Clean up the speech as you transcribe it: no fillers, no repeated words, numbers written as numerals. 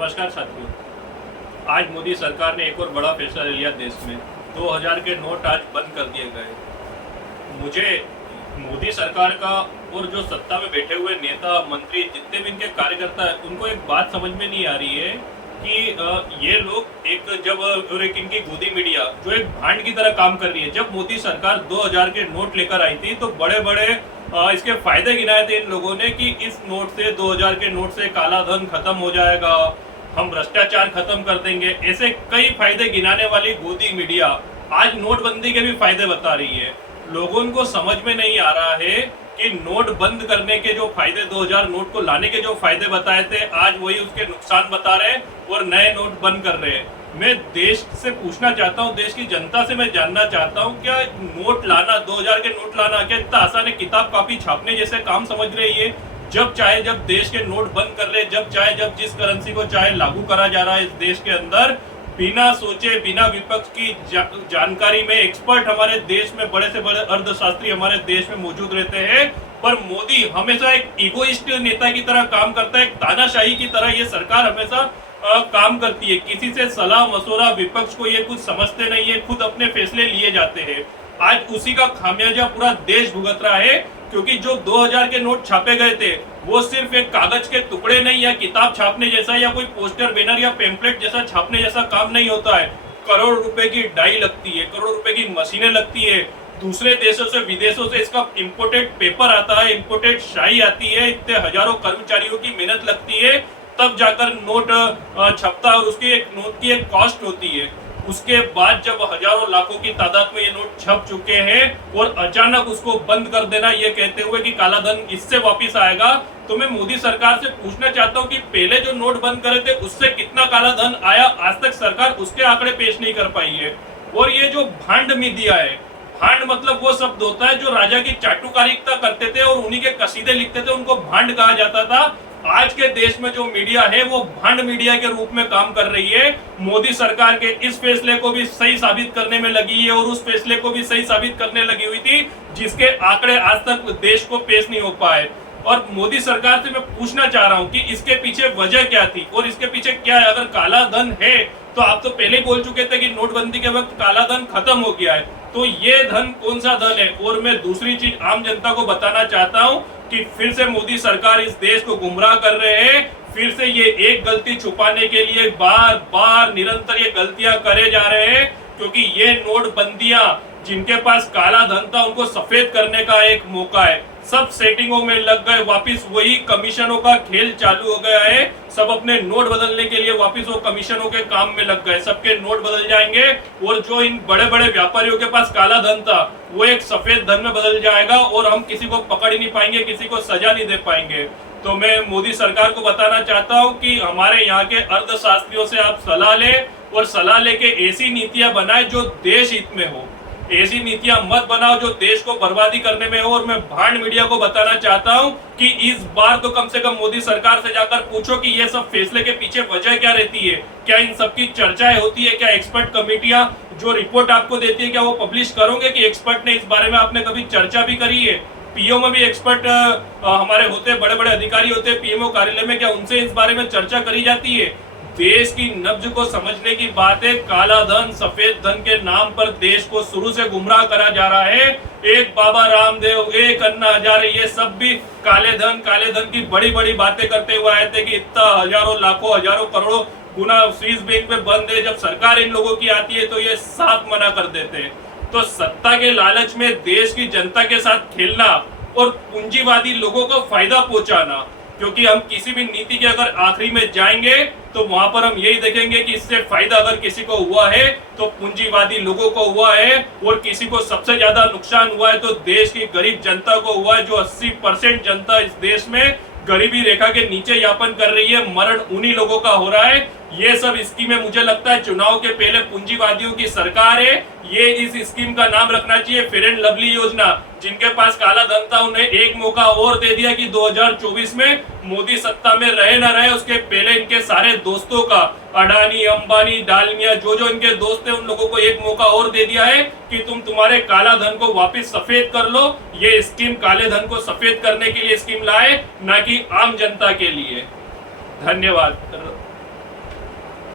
नमस्कार साथियों। आज मोदी सरकार ने एक और बड़ा फैसला ले लिया देश में। 2000 के नोट आज बंद कर दिए गए। मुझे मोदी सरकार का और जो सत्ता में बैठे हुए नेता मंत्री जितने भी इनके कार्यकर्ता हैं, उनको एक बात समझ में नहीं आ रही है कि ये लोग एक इनकी गोदी मीडिया जो एक भांड की तरह काम कर रही है। जब मोदी सरकार 2000 के नोट लेकर आई थी तो बड़े बड़े इसके फायदे गिनाए थे इन लोगों ने कि इस नोट से 2000 के नोट से काला धन खत्म हो जाएगा, हम भ्रष्टाचार खत्म कर देंगे। ऐसे कई फायदे गिनाने वाली गोदी मीडिया आज नोटबंदी के भी फायदे बता रही है। लोगों को समझ में नहीं आ रहा है कि नोट बंद करने के जो फायदे 2000 नोट को लाने के जो फायदे बताए थे, आज वही उसके नुकसान बता रहे और नए नोट बंद कर रहे हैं। मैं देश से पूछना चाहता हूँ, देश की जनता से मैं जानना चाहता हूँ, क्या नोट लाना 2000 के नोट लाना क्या इतना आसान है? किताब कॉपी छापने जैसे काम समझ रही है? जब चाहे जब देश के नोट बंद कर रहे, जब चाहे जब जिस करेंसी को चाहे लागू करा जा रहा है इस देश के अंदर, बिना सोचे बिना विपक्ष की जानकारी में एक्सपर्ट हमारे देश में, बड़े से बड़े अर्थशास्त्री हमारे देश में मौजूद रहते हैं। पर मोदी हमेशा एक इगोइस्ट नेता की तरह काम करता है, एक तानाशाही की तरह ये सरकार हमेशा काम करती है। किसी से सलाह मशवरा विपक्ष को ये कुछ समझते नहीं है, खुद अपने फैसले लिए जाते हैं। आज उसी का खामियाजा पूरा देश भुगत रहा है, क्योंकि जो 2000 के नोट छापे गए थे वो सिर्फ एक कागज के टुकड़े नहीं, या किताब छापने जैसा या कोई पोस्टर बैनर या पेम्पलेट जैसा छापने जैसा काम नहीं होता है। करोड़ रुपए की डाई लगती है, करोड़ रुपए की मशीनें लगती है, दूसरे देशों से विदेशों से इसका इंपोर्टेड पेपर आता है, इंपोर्टेड शाई आती है, इतने हजारों कर्मचारियों की मेहनत लगती है, तब जाकर नोट छपता है और उसकी एक नोट की एक कॉस्ट होती है। उसके बाद जब हजारों लाखों की तादाद में ये नोट छप चुके हैं और अचानक उसको बंद कर देना ये कहते हुए कि काला धन इससे वापस आएगा, तो मैं मोदी सरकार से पूछना चाहता हूं कि पहले जो नोट बंद करे थे उससे कितना काला धन आया, आज तक सरकार उसके आंकड़े पेश नहीं कर पाई है। और ये जो भांड मीडिया है, भांड मतलब वो शब्द होता है जो राजा की चाटुकारिता करते थे और उन्हीं के कसीदे लिखते थे, उनको भांड कहा जाता था। आज के देश में जो मीडिया है वो भांड मीडिया के रूप में काम कर रही है। मोदी सरकार के इस फैसले को भी सही साबित करने में लगी है और उस फैसले को भी सही साबित करने लगी हुई थी जिसके आंकड़े आज तक देश को पेश नहीं हो पाए। और मोदी सरकार से मैं पूछना चाह रहा हूं कि इसके पीछे वजह क्या थी और इसके पीछे क्या है। अगर काला धन है तो आप तो पहले ही बोल चुके थे कि नोटबंदी के वक्त काला धन खत्म हो गया है, तो ये धन कौन सा धन है? और मैं दूसरी चीज आम जनता को बताना चाहता हूं कि फिर से मोदी सरकार इस देश को गुमराह कर रहे हैं। फिर से ये एक गलती छुपाने के लिए बार बार निरंतर ये गलतियां करे जा रहे हैं, क्योंकि ये नोटबंदियां जिनके पास काला धन था उनको सफेद करने का एक मौका है। सब सेटिंगों में लग गए, वापिस वही कमीशनों का खेल चालू हो गया है। सब अपने नोट बदलने के लिए वापिस वो कमीशनों के काम में लग गए। सबके नोट बदल जाएंगे और जो इन बड़े बड़े व्यापारियों के पास काला धन था वो एक सफेद धन में बदल जाएगा और हम किसी को पकड़ ही नहीं पाएंगे, किसी को सजा नहीं दे पाएंगे। तो मैं मोदी सरकार को बताना चाहता हूँ कि हमारे यहाँ के अर्थशास्त्रियों से आप सलाह लें और सलाह लेके ऐसी नीतियां बनाए जो देश हित में हो। ऐसी नीतियां मत बनाओ जो देश को बर्बादी करने में हो। और मैं भांड मीडिया को बताना चाहता हूं कि इस बार तो कम से कम मोदी सरकार से जाकर पूछो कि ये सब फैसले के पीछे वजह क्या रहती है, क्या इन सब की चर्चाएं होती है, क्या एक्सपर्ट कमेटियां जो रिपोर्ट आपको देती है क्या वो पब्लिश करोगे कि एक्सपर्ट ने इस बारे में आपने कभी चर्चा भी करी है? पीओ में भी एक्सपर्ट हमारे होते, बड़े बड़े अधिकारी होते पीएमओ कार्यालय में, क्या उनसे इस बारे में चर्चा करी जाती है? देश की नब्ज को समझने की बात है। काला धन, सफेद धन के नाम पर देश को शुरू से गुमराह करा जा रहा है। एक बाबा रामदेव, एक अन्ना हजारे, ये सब भी काले धन की बड़ी बड़ी बातें करते हुए आए थे कि इतना हजारों लाखों हजारों करोड़ों गुना स्विस बैंक में बंद है। जब सरकार इन लोगों की आती है तो ये साफ मना कर देते हैं। तो सत्ता के लालच में देश की जनता के साथ खेलना और पूंजीवादी लोगों को फायदा पहुंचाना, क्योंकि हम किसी भी नीति के अगर आखिरी में जाएंगे तो वहां पर हम यही देखेंगे कि इससे फायदा अगर किसी को हुआ है तो पूंजीवादी लोगों को हुआ है, और किसी को सबसे ज्यादा नुकसान हुआ है तो देश की गरीब जनता को हुआ है, जो 80% जनता इस देश में गरीबी रेखा के नीचे यापन कर रही है। मरण उन्हीं लोगों का हो रहा है। ये सब स्कीमें मुझे लगता है चुनाव के पहले पूंजीवादियों की सरकार है। ये इस स्कीम का नाम रखना चाहिए फेयर एंड लवली योजना। जिनके पास काला धन था उन्हें एक मौका और दे दिया कि 2024 में मोदी सत्ता में रहे न रहे, उसके पहले इनके सारे दोस्तों का, अडानी, अंबानी, डालमिया, जो इनके दोस्त थे उन लोगों को एक मौका और दे दिया है कि तुम तुम्हारे काला धन को वापस सफेद कर लो। ये स्कीम काले धन को सफेद करने के लिए स्कीम लाए, ना कि आम जनता के लिए। धन्यवाद।